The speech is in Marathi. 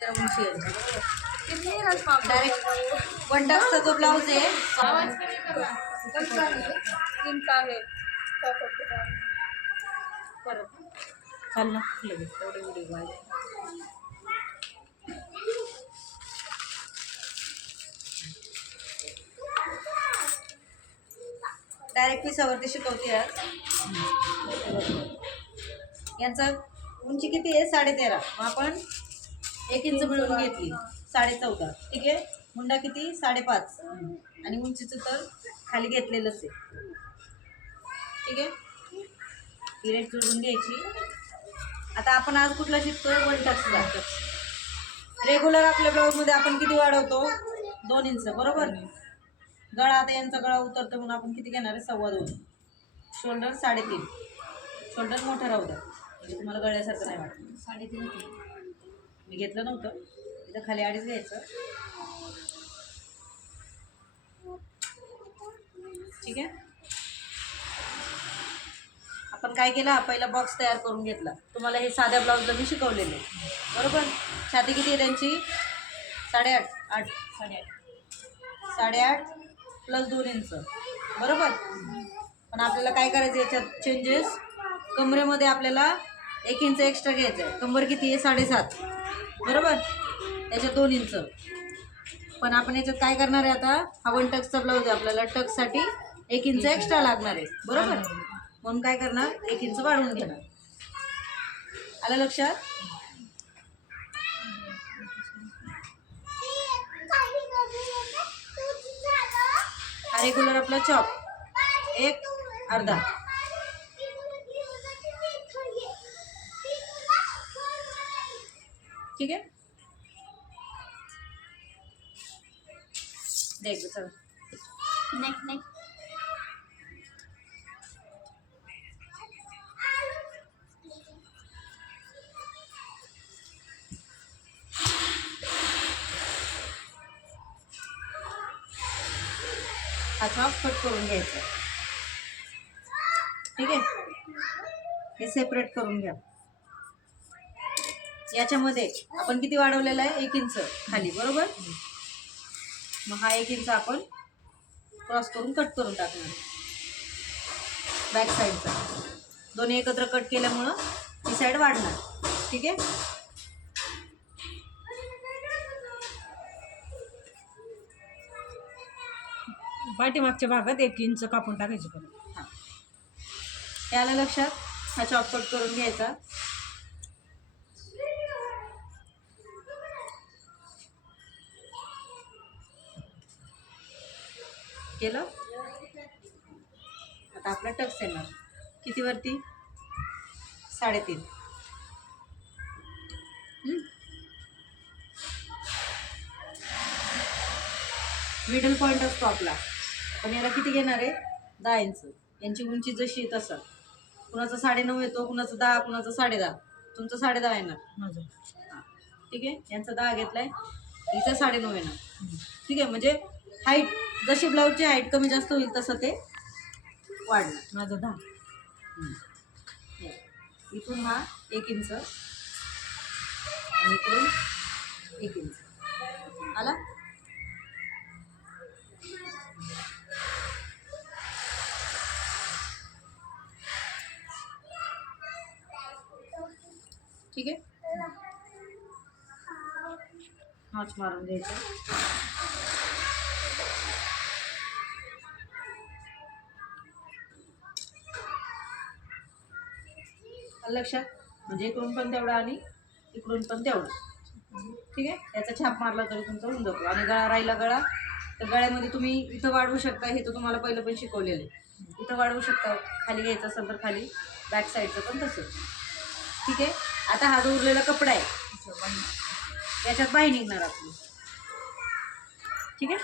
डायरेक्ट वन टक्सचा जो ब्लाऊज आहे चाल ना लगेच तेवढे व्हिडिओ डायरेक्ट पिसावरती शिकवते आज. यांचं उंची किती आहे 13.5. मग आपण 1 इंच मिळून घेतली 14.5. ठीक आहे. मुंडा किती 5.5 आणि उंचीचं तर खाली घेतलेलंच आहे. ठीक आहे. ही रेट जोडून घ्यायची. आता आपण आज कुठला शिकतोय वन टक्सला. रेग्युलर आपल्या ब्लाऊजमध्ये आपण किती वाढवतो 2 इंच बरोबर. गळा आता यांचा गळा उतरतो म्हणून आपण किती घेणार आहे 2.25. शोल्डर 3.5. शोल्डर मोठं राहू द्या म्हणजे तुम्हाला गळ्यासारखं नाही वाटतं. 3.5 मी घेतलं नव्हतं. इथं खाली 2.5 घ्यायचं. ठीक आहे. आपण काय केलं पहिला बॉक्स तयार करून घेतला. तुम्हाला हे साध्या ब्लाऊजला मी शिकवलेलं आहे बरोबर. छाती किती आहे त्यांची 8.5 8.5 प्लस 2 इंच बरोबर. पण आपल्याला काय करायचं याच्यात चेंजेस. कमरेमध्ये आपल्याला 1 इंच एक्स्ट्रा घ्यायचं आहे. कंबर किती आहे 7.5 बरोबर. त्याच्यात 2 इंच. पण आपण याच्यात काय करणार आहे आता हा वन टक्सचा ब्लाऊज आहे. आपल्याला टक्ससाठी 1 इंच एक्स्ट्रा लागणार आहे बरोबर. म्हणून काय करणार 1 इंच वाढवून घेणार. आलं लक्षात. हा रेग्युलर आपला चॉप 1.5. ठीक आहे. देख चल नेक हा चॉप कट करून घ्यायचा. ठीक आहे. हे सेपरेट करून घ्या. याच्यामध्ये आपण किती वाढवलेला आहे 1 इंच खाली बरोबर. मग हा 1 इंच आपण क्रॉस करून कट करून टाकणार बॅक साईडचा. दोन्ही एकत्र कट केल्यामुळं ही साईड वाढणार. ठीक आहे. पाठीमागच्या भागात 1 इंच कापून टाकायचं परत. हां हे आलं लक्षात. हा चॉप कट करून घ्यायचा. केलं. आता आपला टक्स येणार किती वरती 3.5. मिडल पॉईंट असतो आपला. पण याला किती घेणार आहे 10 इंच. यांची उंची जशी आहे तसं. कुणाचा 9.5 येतो, कुणाचा 10, कुणाचा 10.5. तुमचं 10.5 येणार माझं. हां ठीक आहे. यांचा 10 घेतलाय हिचा 9.5 येणार. ठीक आहे. म्हणजे हाईट जशी ब्लाऊजची हाईट कमी जास्त होईल तसं ते वाढणार. माझं 10. इथून हा 1 इंच आणि इकडून 1 इंच आला. ठीक आहे. नॉच मारून द्यायचं. लक्षात. म्हणजे इकडून पण तेवढा आणि इकडून पण तेवढं. ठीक आहे. त्याचा छाप मारला तरी तुमचा होऊन जातो. आणि गळा राहिला गळा तर गळ्यामध्ये तुम्ही इथं वाढवू शकता. हे तर तुम्हाला पहिलं पण शिकवलेलं आहे. इथं वाढवू शकता. खाली घ्यायचं असेल तर खाली. बॅक साईडचं पण तसं. ठीक आहे. आता हा जो उरलेला कपडा आहे याच्यात बाही निघणार आपली. ठीक आहे.